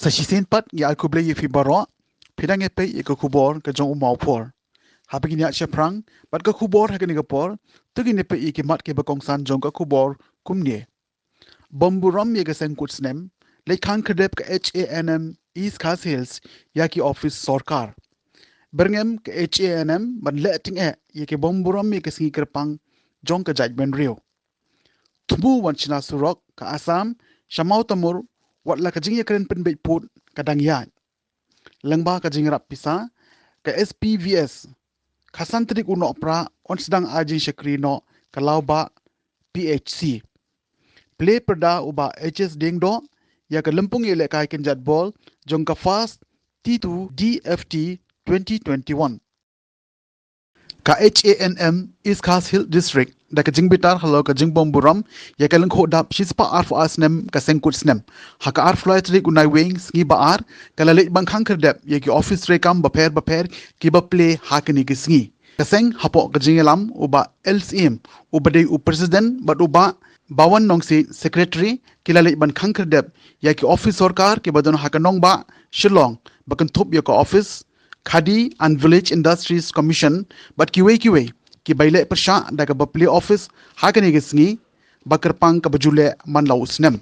Sa sisin pat ya alkuble ye fi baro, pidang epe ye ke kubor ke jong umau por. Habis ni aksya perang, bat ke kubor hakin ke por, tu gini pe ye ke mat ke bekongsan jong ke kubor kumnie. Bomburam ye ke sengkut snem, le khan kedep ke HANM East Khas Hills ya ki office sorkar. Berngem ke HANM ban le ting ye ke bomburam ye ke singi kerpang jong ke judgment rio. Tubu wan china surok ke Assam, Shamau Tamur, wat la ke jing ye keren pen beit put kadang ya. Lengba ke jing rap pisa, ke SPVS, Khasan trik unok pra on sedang aji syakri no kalau ba PHC. Play perda uba HS ding do ya ke lempung ye lekai kenjat bol jong ka fast T2 DFT 2021. Ka HANM East Khas Hill District da ka jingbitar halo ka jingbom buram ya ka lengkho dap shispa arf asnem ka sengkut snem ha ka arf flight rig unai wing sngi ba ar ka lalit bang khang kerdep ya ki office rekam ba per ki ba play ha ka ni ki sngi ka seng hapo ka jingelam uba LCM uba dei u president but uba bawan nong si secretary ki lalit ban khang kerdep ya ki office sarkar ki badon ha ka nong ba shillong ba kan thup ya ka office Khadi and Village Industries Commission but kiwe ki baile persha da ka bapli office ha ka ni gisngi bakerpang ka bajule man lau snem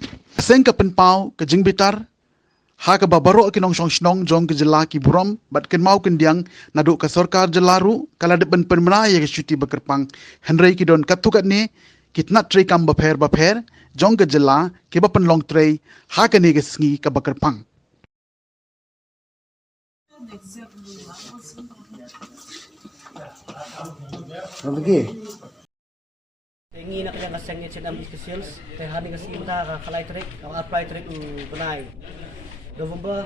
seng ka penpau ka jingbitar ha ka babaro ki nong snong jong ke jela ki buram bat ken mau kendiang nadu ka sarkar jelaru kala de ben penmana ye syuti bakerpang henry ki don katukat ni kitna trei kam ba pher jong ke jela ki ba pen long trei ha ka ni gisngi ka bakerpang Lagi. Tengi nak yang kaseng ni cedam sales, teh hari kasi kita kalai trek, apply trek benai. November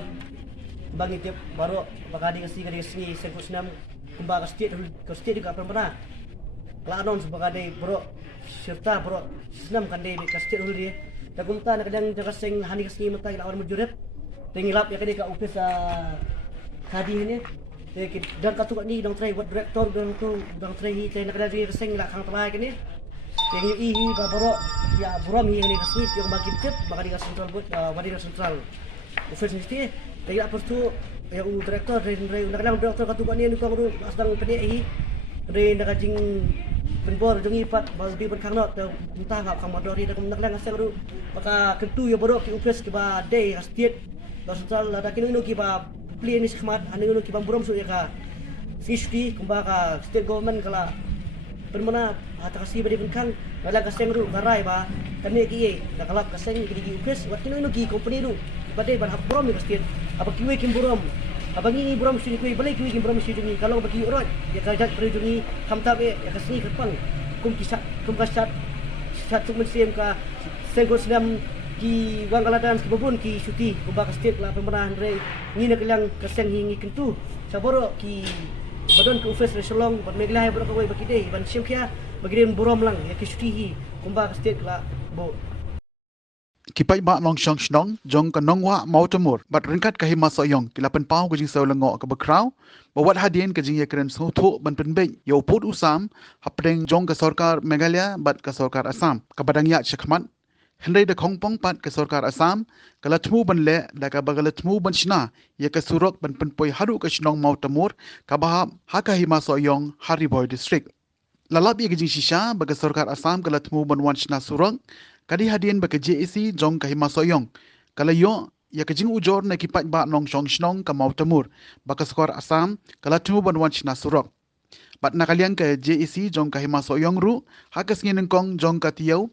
bagi tiap baru bakadi kasi sengkut senam kumbang ke state juga pernah. Kalau anons bakadi baru serta baru senam kan dia ke state dulu dia. Dan kumta nak kadang jaga seng hari kasi mata kita orang berjuret. Tengilap ya kadang ke office kadi ini. Dan katu kat ni dong try buat direktor dong try try nak ada dia seng lah kang terbaik ni. Yang ini baru ya buram ini kasih yang bagi tip bagi di central buat bagi di central. Office ni tapi apa tu yang direktor dari nak direktor katu kat ni ni kau sedang pedih dari nak jing penbor jongi pat baru di kang not entah ngap kang modori dak nak ngasih baru maka kentu ya baru ki office ki ba day state central ada kini ki ba play ni khmat anu ki bang buram su ya ka safety kumba ka state government kala permana ata kasi bari kan kala ka seng ru garai ba kane ki da kala ka seng ki upes wat kini ki company ru badai ban hap buram ni state apa kiwe kim buram abang ini buram sini kiwe balai kiwe kim buram sini kalau bagi urut ya ka jak perjungi kamta be ya ka sini kepang kum kasat satu mesim ka senggot sedam ki wang kalatan sebabun ki syuti kumba ka state la pemerintahan rei ni nak lang kaseng hingi kentu saboro ki badon ke office resolong ban meglai bro ka wei bakide ban simkia bagiden burom lang ya ki syuti hi kumba ka state la bo kipai ba nong shong snong jong ka nongwa mautamur bat ringkat ka hima soyong kilapan pau ka jing saw lango ka bakraw bawat hadien ka jing yakren so tho ban penbe yo put usam hapdeng jong ka sarkar meghalaya bat ka sarkar assam ka badang ya chakman Henry de Kongpong pat ke sarkar Assam kala tmu ban le da ka bagala tmu ban shna ya ka surok ban penpoi haru ka shnong mau tamur ka bahab haka hima soyong Hariboy district lalap ye gijing shisha baga sarkar Assam kala tmu ban wan shna surok kadi hadien baga JAC jong ka hima soyong kala yo ya ka jing ujor na kipat ba nong shong shnong ka mau tamur baga sarkar Assam kala tmu ban wan shna surok bat nakaliang ka JAC jong ka hima soyong ru haka sngin kong jong ka tiyaw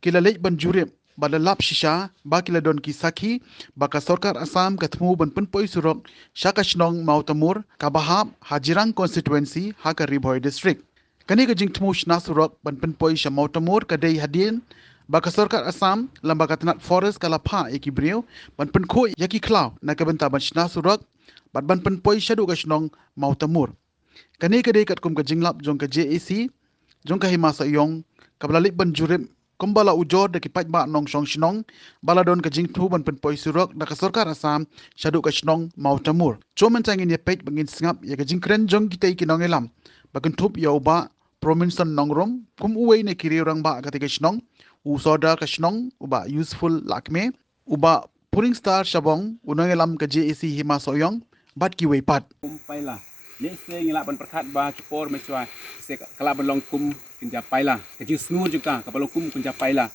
kila lej ban jurip bala lap shisha ba kila don ki sakhi baka sarkar Assam kathmu ban penpoi surok shaka shnong mautamur ka bahab hajirang constituency haka Riboy district kani ka jing thmu shna surok ban penpoi sha mautamur ka dei hadien baka sarkar Assam lamba katnat forest kala pha eki brio ban penko yaki klaw na ka benta ban shna surok bat ban penpoi shadu ka shnong mautamur kani ka dei kat kum ka jinglap jong ka JAC jong ka hima sayong ka balalik ban jurip kumbala ujor de kipat ba nong shong shnong baladon ka jingtu ban penpoi surok da ka sarkar Assam shadu ka shnong mautamur chomen changin ye pej bangin singap ye ka jingkren jong kitei ki nong elam bakin thup ya uba province nongrom kum uwei ne kiri orang ba ka te shnong u soda ka shnong uba useful lakme uba Puring Star Shabong unangelam ke JEC Hima Soyong bat ki weipat. Pai lah. Ni se ngila ban perkat ba kipor meswa se kala belong kum kinja pai lah. Keju snu juga ka belong kum kinja pai lah.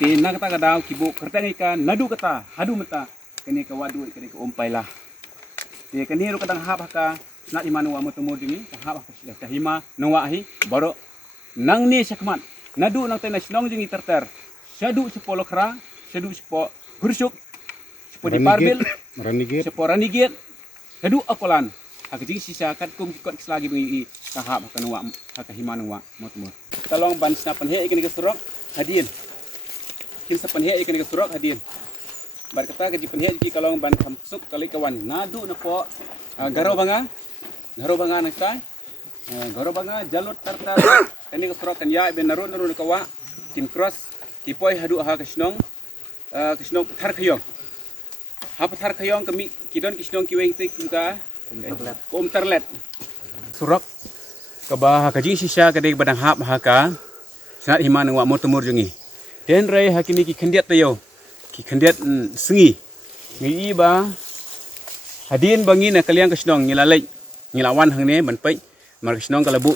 Ti na kata kadau kibu kertang ikan nadu kata hadu mata kene ka wadu kene ka pai lah. Ti kene ru kadang hab ka nak imanu wa mutemu dingi hab ka hima nwa hi baro nang ni sakmat nadu nang tena snong jingi terter. Sadu sepolo kra, sadu sepo gursuk, sepo di parbil, sepo ranigit. Nadu akolan hakajing sisa kat kum kikot selagi bengi kahap hakanwa hakahiman wa motmo talong ban snapan he ikan surok hadin kim sapan he ikan surok hadin bar kata ke pen he ki kalong ban kamsuk kali kawan nadu na po garo banga nang sai garo banga jalot tartar kani ke surok kan ya ben narun kawa kim cross kipoi hadu ha kasnong thar khayong hapathar khayong kami kidon kisnong kiweng te kumka terlet surak kabah kajing sisa kadai badang hap haka sanat himan wa motumur jungi den rei hakini ki khendiat tayo ki khendiat sengi ngi ba hadin bangi na kaliang kisnong ngilalai ngilawan hangne banpai mar kisnong kalabu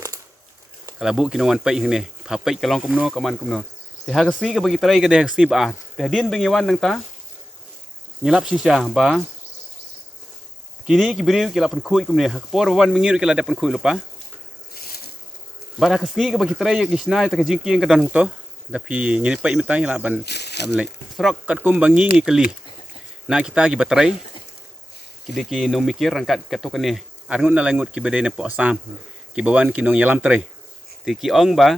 kinawan pai hangne phapai kalong kumno kaman kumno te hagasi ka bagi trai ka de hagasi ba te hadin bangiwan nang ta ngilap sisa ba kini kiberiu kila penkui kumne por wan mengiru kila dapat penkui lupa bara kasni ke bagi trai kisna ta kajingki ke don to tapi ngini pai mitai la ban amlai serok kat kum bangi ngi kali na kita ki batrai kideki no mikir rangkat kato kene arngut na langut ki bedene po asam ki bawan ki nong yalam trai ti ki ong ba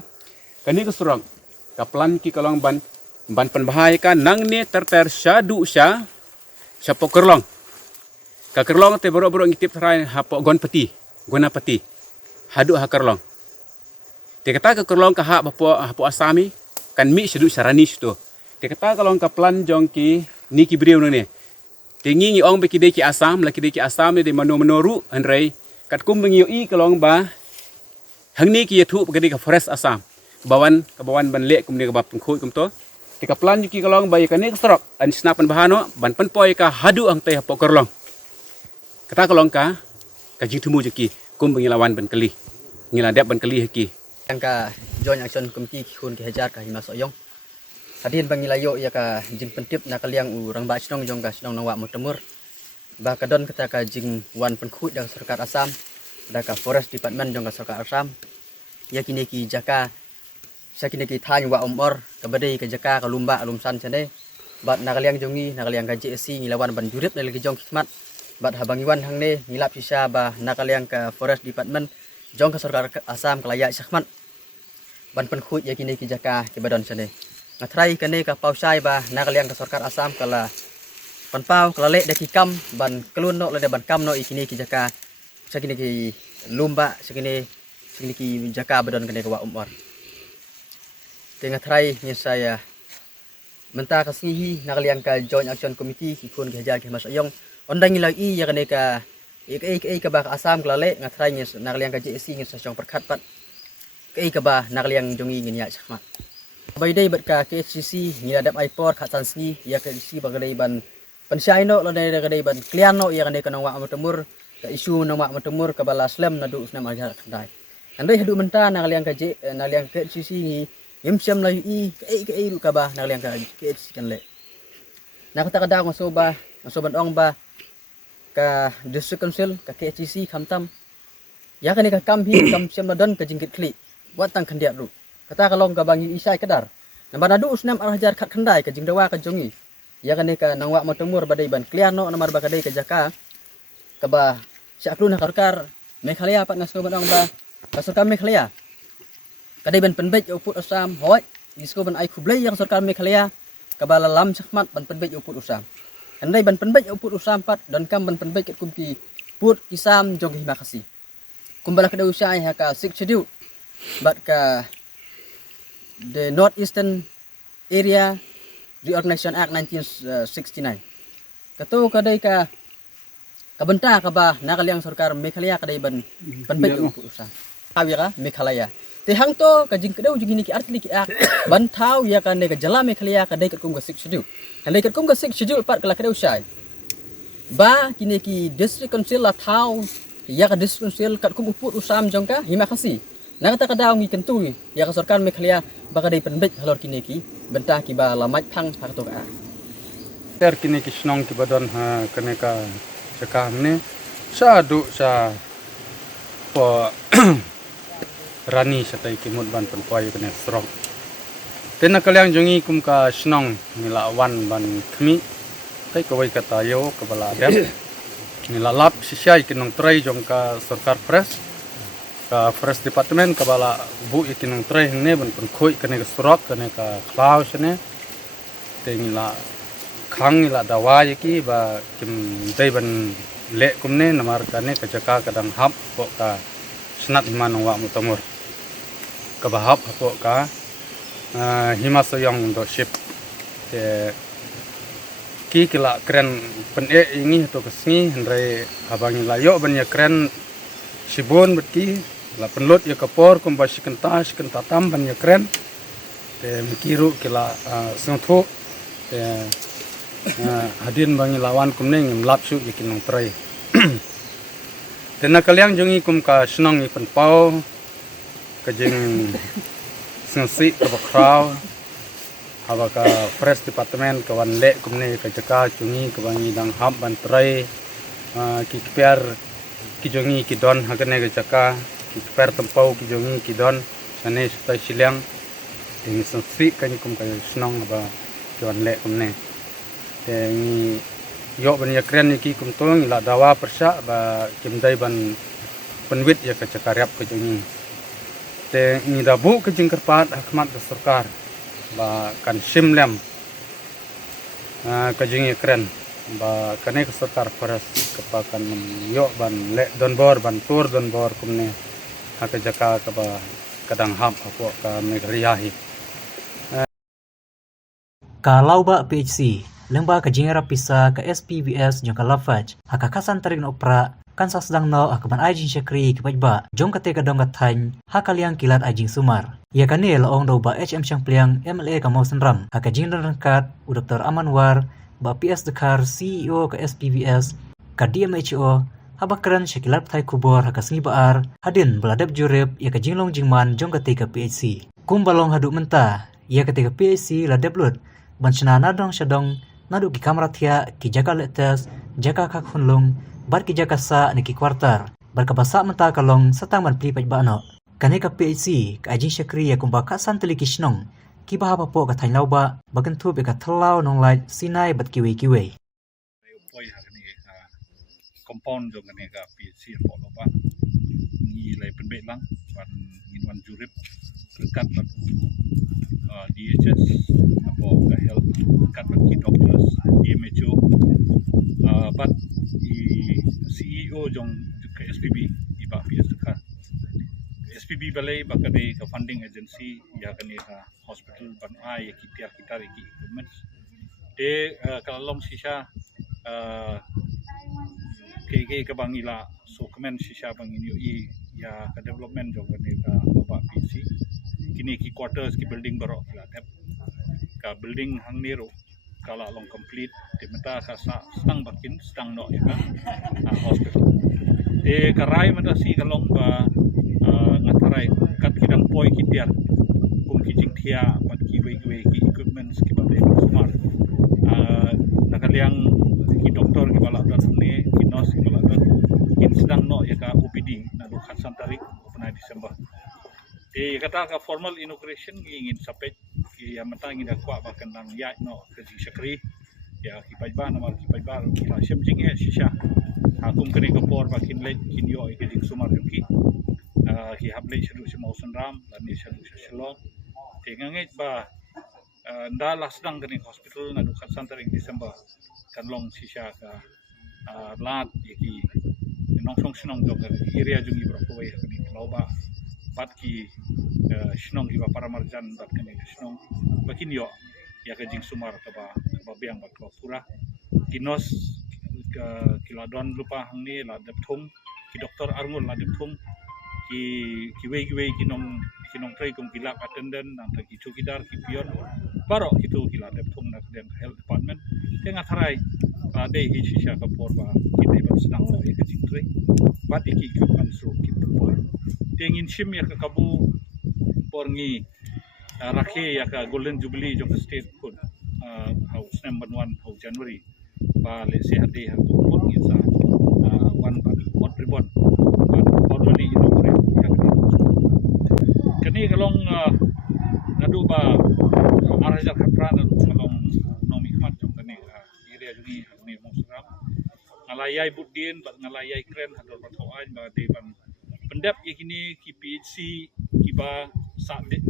kani ke serok kaplan ki kalong ban penbahaya kan nang ne terter syadu sya pokerlong kakerlong te boro-boro ngitip terai hapo gonapati hadu hakerlong te kata kakerlong ka hapo asami kan mi sedu sarani sto te kata kalong ka plan jongki niki briu ne te ngi ong be kideki asam la kideki asam de manoru anrei kat kum bengi i kalong ba hangni ki yathu pagadi ka forest asam kabawan ban lek kum ne ka bap khoi kum to te ka plan juki kalong ba yakane strok an snapan bahano ban penpoi ka hadu ang te hapo kerlong kata kalong ka jitumu jeki kum bengilawan ban kali ngiladap ban kali heki yang ka join action komiti khun ki hajar ka Hima Soyong hadin bangilayo ya ka jing pentip na kaliang urang ba snong jong ka snong nawa motemur ba kadon kata ka jing wan penkhut dang sarkar Assam da ka forest department jong ka sarkar Assam ya kini ki jaka sakini ki thany wa umor ka badai ka jaka ka lumba alumsan chane bat na kaliang jongi na kaliang ka JC ngilawan ban jurip na lagi jong khidmat bat habangiwan hangne ngilap sisa ba nakaliang ka forest department jong ka sarkar Assam kalaya sakmat ban penkhut ya kini ki jaka ki badon sane ngatrai kane ka pausai ba nakaliang ka sarkar Assam kala panpau kala le daki kam ban kelun no le ban kam no ikini ki jaka sakini ki lumba sakini ki jaka badon kane ka wa umor te ngatrai ni saya menta ka sihi nakaliang ka joint action committee ki khun ki hajar ki Hima Soyong ondang lagi ya kene ka ka ba Assam klale ngatrai ni nakaliang ka JC ni sasong perkat pat ka ba nakaliang jongi ngin ya sakma bai dai bat ka KCC ni adap aipor khatan sni ya ka si bagadai ban pensyaino lo dai gadai ban kliano ya kene ka nawa matemur ka isu nawa matemur ka bala slam nadu usnam ajar kandai andai hadu menta nakaliang ka nakaliang KCC ni yemsiam lai ka lu ka ba nakaliang ka KCC kan le nakata kada ko soba soban ong ba ka district council ka KCC khamtam ya kani ka kam siam ladon ka jingkit kli watang khandiat ru kata kalong ka bangi isai kadar nambana du usnam arhajar khat khandai ka jingdawa ka jongi ya kani ka nangwa matemur badai ban kliano namar ba kadai ka jaka ka ba syaklu na karkar Meghalaya pat ngasko ban ong ba ka sarkar Meghalaya kadai ban penbej uput Assam hoi disko ban ai khublai yang sarkar Meghalaya ka bala lam sakmat ban penbej uput Assam andai ban penbej uput Assam pat dan kam ban penbej kat kumki put kisam jong Hima Kasi kumbala kada usai ha ka sik schedule but ka the Northeastern Area Reorganization Act 1969 kato kadai ka kabenta ka ba nakaliang sarkar Meghalaya kadai ban penbej uput Assam kawira Meghalaya Te hang to ka jing kedau jing ni ki artli ki ak ban thau ya ka ne ka jala me khlia ka dai kat kum ka sik schedule kan dai kat kum ka sik schedule pat kala kedau shai ba kini ki district council la thau ya ka district council kat kum uput usam jong ka hima khasi na kata ka daw ngi kentui ya ka sarkar me khlia ba ka dai penbek halor kini ki bentah ki ba lamat phang ha to ka ter kini ki snong ki badon ha kene ka cakam ni sa du sa po rani sa tai ki mut ban pen poi kene strong tena kalyang jongi kum ka snong nila wan ban khmi tai ko wai kata yo ka bala dep nila lap sisai kinong trai jong ka sarkar press ka forest department ka bala bu ikinong trai ne ban pen khoi kene ka strok kene ka klau sene te nila khang nila dawa ki ba kim dai ban le kumne namar kane ka jaka kadang hap po ka snat himan wa mutamur ka bahap po ka himasoyong do ship te ki kila kren pen ini to kesni ndre habang layo ban ya kren sibon betki la penlut ya kapor kum basikenta tam ban ya kren te mikiru kila sungthu te hadin bangi lawan kum neng lapsu yakin nong trai tena kalyang jongi kum ka snong pen pau ka jing sengsi ka bakraw hawa ka forest department ka wan le kum ne ka jaka jongi ka bangi dang hab ban trai ki per ki jongi ki don hagane ka jaka ki per tempau ki jongi ki don sane sta silang ding sengsi ka ni kum ka snong ba ki wan le kum ne te ni yo ban ya kren ni ki kum tong la dawa persa ba kim dai ban penwit ya ka cakaryap ka jongi te ni dabu ke jing kerpat hakmat ke sarkar ba kan simlem ka jing kren ba kane ke sarkar paras kepakan yo ban le don bor ban tur don bor kumne ha ka jaka ka ba kadang hap apo ka megriahi Kalau ba PHC lengba ka jingera pisa ka SPBS jong ka lafaj haka kasan taring opera kan sa sedang no akaban ajing syakri ki ba jong kate ka dong kathan hakaliang kilat ajing sumar ya kanel ong do ba HM syang pliang MLA ka mau senram haka jing rangkat u Dr. Amanwar ba PS Dekar CEO ka SPBS ka DMHO habakran syakilat thai kubor haka sengi baar hadin beladap jurip ya ka jinglong jingman jong kate ka PHC kumbalong hadu menta ya kate ka PHC ladap lut bansna nadong syadong nadu ki kamera thia ki jaga letes jaga kak hunlung bar ki jaga sa ni ki kwartar bar ka basa menta kalong satang man pli ba no kane ka PHC ka ajing syakri ya kumba ka santeli ki snong ki ba pa po ka thainlau ba bagan thu be ka thalau nong lai sinai bat ki we poi hakni compound jong kane ka PHC po lo ba ni lai pen be lang ban in wan jurip kat bat DHS apo ka health kat bat ki doctors DMHO but the CEO jong ka SPB iba PS ka SPB balai bakade ka funding agency ya kane ka hospital ban ai kita ki equipments de kalalong sisa ke bangila so kemen sisa bangini ya ka development jong kane ka baba PC kini ki quarters ki building barok la tep ka building hang niro kala long complete di mata ka stang bakin stang no ya hospital de karai mata si kalong ba ngatarai kat kidang poi kitiar kum kijing thia pat ki we ki equipments ki ba smart nakaliang ki doktor ki bala dan ne ki nurse ki bala dan in stang no ya ka OPD na do khatsan tarik upna Desember de kata ka formal inauguration ingin sampai ya mata ingin dakwa ba kendang ya no ke syakri ya ki pajba namar ki pajba ki syam jing shisha hakum kene ko por ba kin le kin yo ke jing sumar ki ki hable shadu semau senram dan ni shadu shalom te ngangit ba nda lasdang kene hospital na du khatsan taring Desember kan long shisha ka lat ki nong song sinong jog area jungi bro ko ya kene loba bat ki sinong ki ba paramarjan bat kene sinong bakin yo ya ke jing sumar ka ba biang bat ko pura kinos kiladon lupa hangni la depthum ki doktor arngul la depthum ki we kinong kinong tray kung kilap attendant nang kicu kidar kipion baro itu kila deptung nak yang health department tengah tarai ade hi shisha kapor ba kita ba senang mo ke jingtray bat iki kapan so kita por tengin shim ya kabu porngi rakhe ya ka golden jubilee jo state kun house number 1 how January ba le se hadi ha to porngi sa one what ribbon formally inaugurate ya kani kalong nadu ba arajar kapran kalong nomi mat jong kani area juni ni mosram ngalayai budin ba ngalayai kren hador pathoan ba depan pendap yakini ki PHC ki ba sadin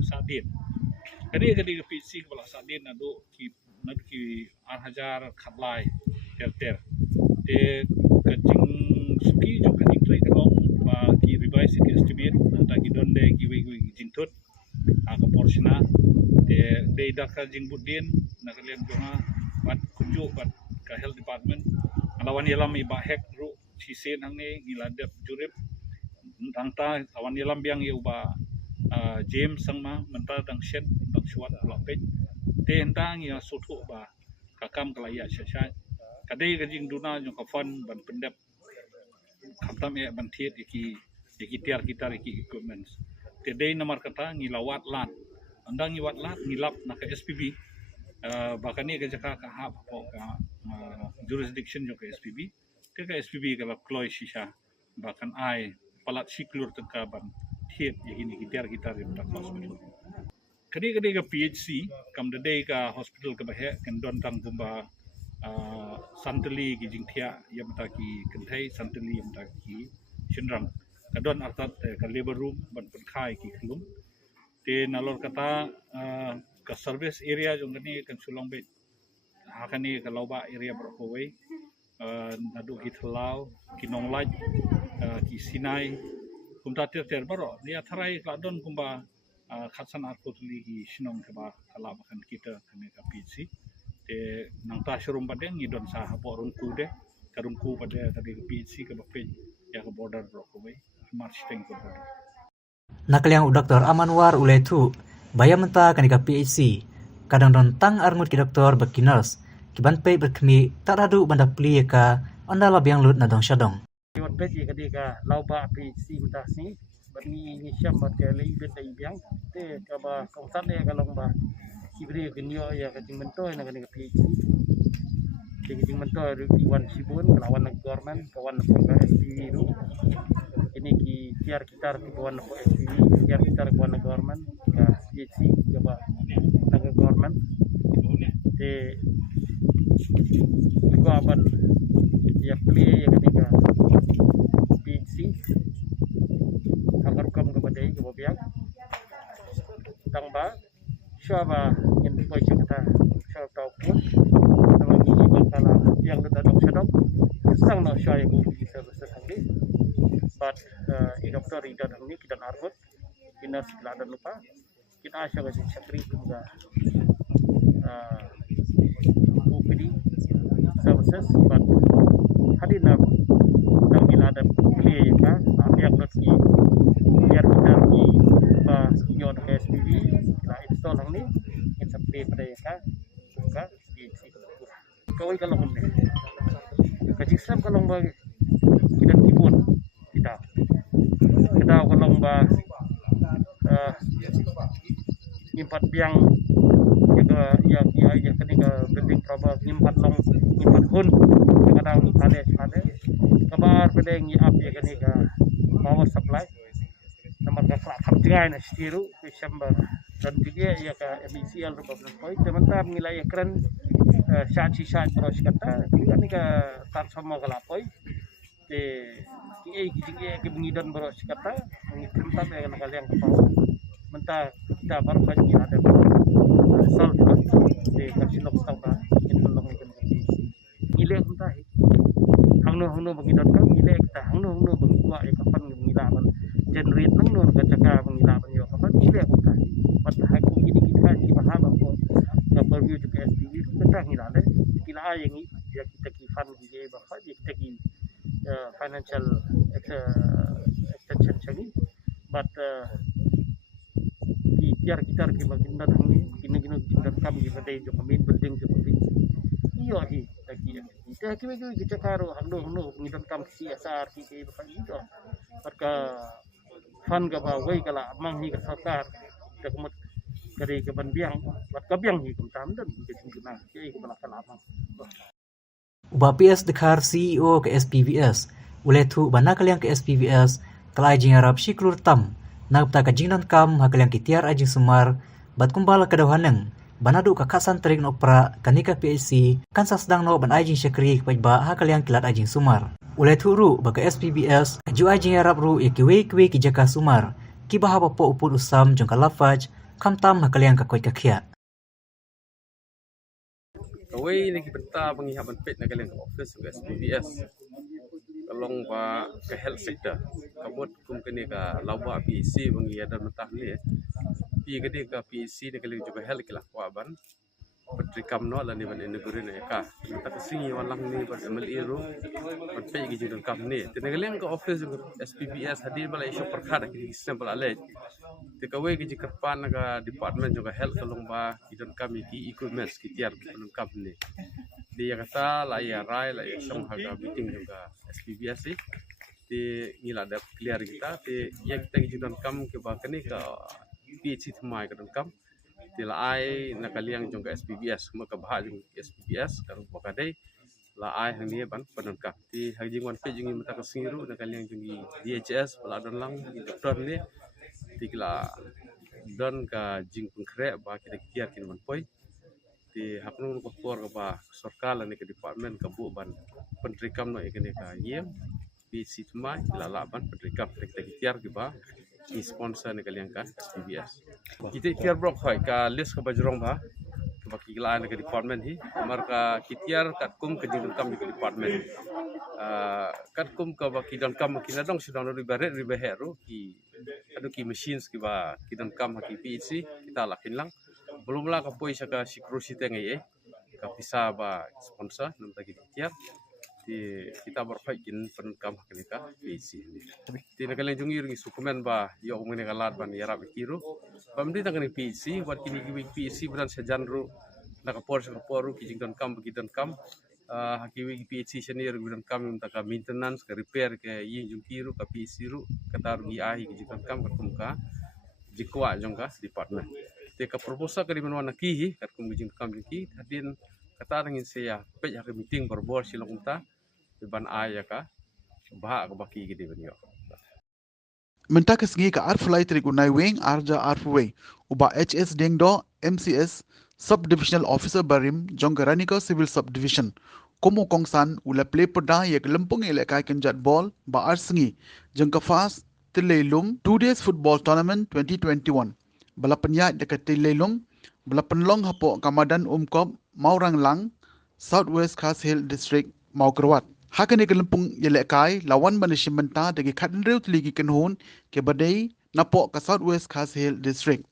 kani kani ki PHC kala sadin nadu ki arajar khatlai ter te kajing suki jong kajing tray kalong ba ki revise ki estimate nanta ki donde ki wi jintut aga porsiona de daka jing budin nakalian jonga bat kunju bat ka health department alawan yalam iba hek ru sisen hang ni giladap jurip tangta awan yalam biang ye uba James sangma menta tang shed tang suat lapet te entang ya sotu ba kakam kalaya syasya kadai ka jing duna jong ka fund ban pendap khatam e ban thiet iki tiar kitar iki equipments kedai nomor kata ngilawat lat andang ngiwat lat ngilap na ka SPB bahkan ni ka jaka ka hap po ka jurisdiction jo ka SPB ke ka SPB ka kloy shisha bahkan ai palat siklur teka ban thiet yakini kitar kitar ta hospital kadi ka PHC kam dadai ka hospital ka bahe kan don tang bumba santali ki jingthia yam ta ki kenthai santali yam ta ki shinram kadon artat ka labor room ban khai ki khulum te nalor kata ka service area jong ni kan sulong be hakani ka loba area brokowei nadu ki thalau ki nonglaj ki sinai kumta ter baro dia tharai kladon kumba khatsan arkotli ki sinong ka kala bakan kita kami ka PHC te nangta showroom padeng ngidon sa haporun kude karungku pada tadi ke PHC ke bapen ya ke border brokowei march teng ke border Nakaliang Dr. Amanwar uletu bayamenta kanika PHC kadang tang armut ki doktor baki nurse ki banpei berkemi tak radu banda pli ka ondala biang lut nadong syadong Iwan peti ketika lauba PHC mutasi bani ni syam bat kali bet ai biang te ka ba kawasan ya kalau ba kibri genyo ya kajing mentoy na kanika PHC kajing mentoy Iwan Sibun lawan government kawan ke SPV ru ini ki tiar kitar ki kawan ke SPV tiar kitar kawan government ka PHC ka ba naga government te ko aban ya pli ya ketika PHC agar kam ke badai ke bobiang tang ba syaba in poi kita syab tau pun sama ni bakala yang kita dok sedok sang no syai go bisa bersesangi but doktor ida ni kita arbut ina sikla dan lupa kita asya ga sakri juga OPD services but hadina nang dilada beli ka yang not ki biar kita ki ba yon ke SPV la install hang ni in sampai pada ka di kawai kalau ni kajisam kalau ba kita kibun kita kalau ba impat biang juga ya ketika building problem impat long impat hun kadang ada kabar pedeng up ya ketika power supply nomor ka kaptigai na stiru Desember dan juga ya ka MCL Republic Point teman-teman nilai keren saji terus kata ketika transformer kalapoi te ki bengidon beros kata mengikrimta ya kana kalian ke power mentah kita baru kaji ada solve de kasilok tawka itulong ikan ile entah hangno bengidon kan ile kita hangno bengwa ya kapan mengilaban generate nang non kacaka mengilaban yo kapan ile entah pat haku gini kita ki paham apa ka review ke SPV kita ngilale kila yang ya kita ki fund di bahwa kita ki financial extension chagi but kitar ke bagian datang ni kena kita kam kita teh jo kami penting seperti iya lagi kita kita karo hando ngitan kam CSR ki bukan itu maka fan ka ba wei kala mang ni ka sarkar ka kemat kari ke ban biang bat ka biang hi kum tam dan ke kena ke bala kala mang Uba PS dekar CEO ke SPVS ule thu bana kaliang ke SPVS kalai jing arab shiklur tam nagta ka jingnan kam hakaliang kitiar ajing sumar bat kumbala kadawhaneng banadu ka khasan terik nopra kanika PHC kan sasdang no ban ajing syakri pajba hakaliang kilat ajing sumar ule thu ru ba ke SPVS ju ajing arab ru ikiwe ki jaka sumar ki bahaba po uput usam jong kalafaj kam tam hakaliang ka koi kakhia Kawai ni kita penghihapan pet nak kalian ke office ke SPVS. Kalong pa ke health sector. Kabut kum kini ka lawa PEC penghihapan mentah ni. Pi kini ka PEC ni kalian juga health kelak kuaban. Petrikam no lah ni ban negeri ni ka. Kita kesingi walang ni ban MLE ru. Ban pet gi jidun kam ni. Tena kalian ke office ke SPVS hadir bala isu perkara kini sampel alej. Kawai ke jikerpan ka department juga health kalong ba idon kami ki equipments ki tiar kalong kami ni dia kata la ya rai la ya song harga meeting juga SPVS sih di ngila ada clear kita di ya kita idon kam ke ba kani ka PHC thmai ka kam di la ai nakaliang juga SPVS maka bah jung SPVS kalong bakadai la ai hang ni ban panon ka di haji wan pe jung mata ka singiru nakaliang jung DHS bala don lang doktor ni tikla don ka jing pengkrek ba kita kiar kin manpoi ti haknu ko por ba sarkar ni ke department ka bu ban pentrikam no ikene ka yem pi sitma lala ban pentrikam kita kiar ki ba ki sponsor ni kalian ka SPVS kita kiar brok khoi ka list ka bajrong ba ba ki la ni ke department hi mar ka kitiar kat kum ke jing kam ni ke department kat kum ka ba ki don kam ki na dong sidang ribe heru ki adu ki machines ki ba ki don kam ki PHC kita lakin lang belum lah ka poi saka security ngai ka pisa ba sponsor nam ta ki tiar ti kita berfai kin pen kam ki ka PHC ti na kalen jungi ringi sukumen ba yo ngene kalat ban yarab kiru pamdi ta kani PHC wat kini ki PHC beran sejanru na ka por ki jing don kam hakiwi PHC senior gudang kami untuk ka maintenance ka repair ke yin jung kiru ka PHC ru kata rugi ahi ki jikam kam ka jikwa jong ka department te ka proposal ka diman wana ki kat kum jing kam ki hadin kata rangin saya pe ya meeting berbor silong unta ban aya ka bah ka baki ki diban yo Menta kesengi ka arflai triku nai wing arja arfway uba HS dengdo MCS Subdivisional Officer Barim jong Ranika Civil Subdivision Komo Kongsan ula play pada yak lempung elekai kenjat ball ba arsengi jong ka fast Tilelum 2 days football tournament 2021 bala penyat dekat Tilelum bala penlong hapo Kamadan Umkop Maurang Lang Southwest Khas Hill District Maukerwat hakane ke lempung elekai lawan Malaysia menta degi khatnreu ligi kenhun ke badai napo ka Southwest Khas Hill District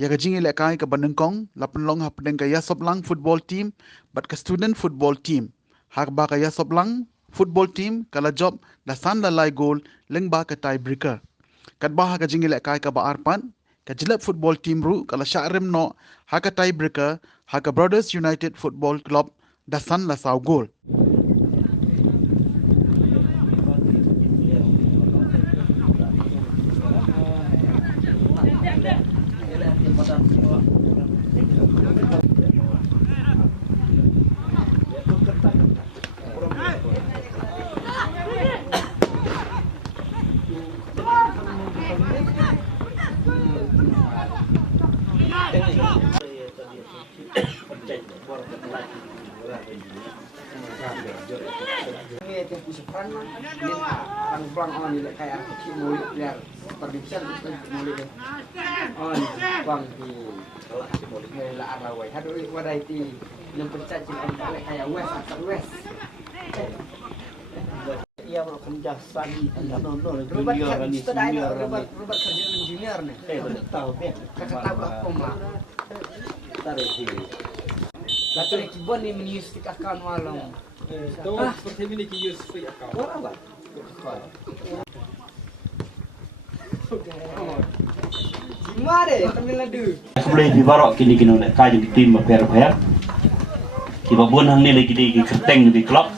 ya kajing elekai ke Banengkong lapenlong hapdeng ka Yasoblang football team but ka student football team hak ba ka Yasoblang football team kala job dasan lalai goal leng ba ka tiebreaker kat ba ka jing elekai ka ba arpan ka jilap football team ru kala syarem no hak ka tiebreaker hak ka Brothers United Football Club dasan la saw goal Bang on ni kayak kecil mulut dia perdisan mulut dia on bang di mulut la arawai hadu wadai ti yang pencet on kayak west atau west ia kerja sani junior ni senior rubat kerja junior ni saya tahu be kata tahu apa mah tarik sini kata kibon ni menyustik akan malam seperti ini ki use free account apa Kemudian di barok kini kini nak kaji tim per. Kiba buan hang ni lagi di kerteng di klub,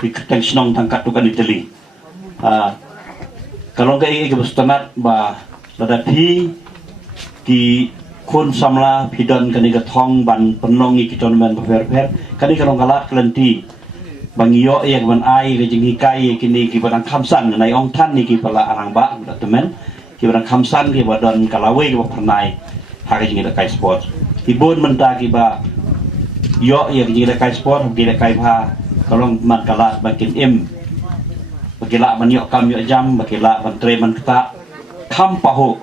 di kerteng senong tangkat tukan Itali. Kalau enggak ini kebetulan bah ladapi di kun samla pidon kani gatong ban penongi kiton ban per. Kani kalau galak kelanti bangiyo yang ban ai ke jeng hikai kini kibarang kamsan nai ong tan ni kipala arang ba temen kibarang kamsan kibadon kalawe kiba pernai hari jeng kai sport. Ibun mentah kiba yo yang kita kai sport kita kai pha kalau mat kala bakin bakila man yo kam yo jam bakila man tre man kata kam paho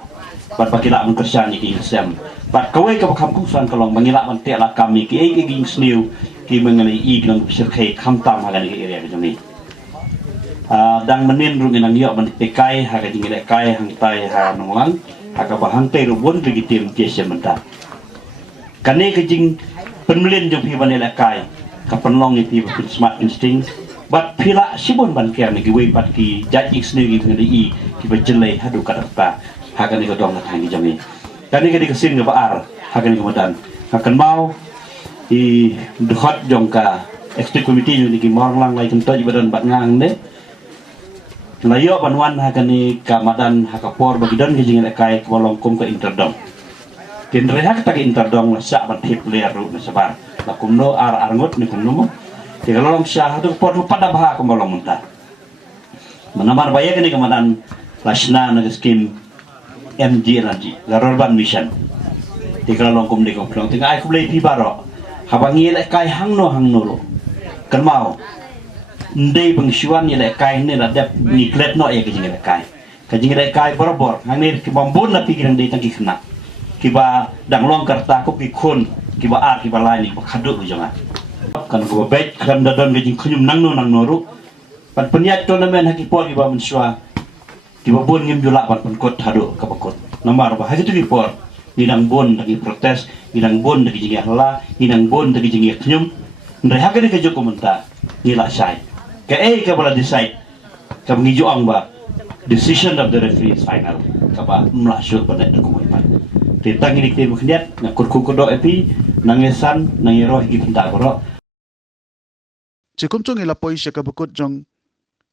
bat bakila man kerja ni ki sem bat kawai ka kam kusan kalau mangila man te la kami ki ging sniu ki mengenai i glang sirkai kam tam hagan ki area ni dang menin ru nang yo man pekai haga jing kai hang tai ha nonglang haga bahang te ru bon legitim ke sementa kane ke jing penmelin jom pi banela kai ka penlong ni pi smart instinct bat pila sibon ban ker ni giwe pat ki jaji sendiri ngi i ki bajele hadu kadata haga ni godong na tangi jami kani ke dikesin ke baar haga ni kemudan akan mau i dehot jong ka executive committee ni ki morlang lai kento badan bat ngang ne layo banwan haga ni ka madan hakapor bagi don ki jing kai kolong kum ka interdom Kendra hak tak interdong sak bertip leru sebar. Lakumno arngot ni kumno mo. Jika lolong syah tu podo pada bah kumbalong muntah. Menamar bayar ni kemadan lasna nag skim MG energy, Garorban mission. Jika lolong kum di kumplong tinggal aku beli pibaro. Habangi lek kai hangno lo. Kermau. Ndai pengsyuan ni lek kai ni ladap ni klet no ya kejing lek kai. Kejing lek kai borobor. Hang ni kibambun na pikiran dei tangki kena. Kiba dang long kerta ko pikun kiba ar kiba lain kiba kaduk jangan kan ko bet kan dadon gajing kunyum nang no ru pan peniat tournament hakipor kiba mensua kiba bon ngim jula pan penkot haduk ka bekot nomor bah haju kipor nang bon lagi protes nang bon lagi jingi hala nang bon lagi jingi kunyum ndai hakani ke joko menta nila sai ke ka bala decide ka ngiju ang ba decision of the referee is final ka ba mlasyo pada dokumen Tentang ini tim keniat ngakur kudo epi nangesan nangero higi pinta koro. Cikum cung ila poi syaka bekut jong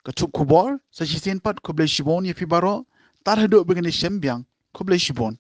kecup kubor sa sisien pat kublai shibon ye fi baro tar haduk begini sembiang kublai shibon.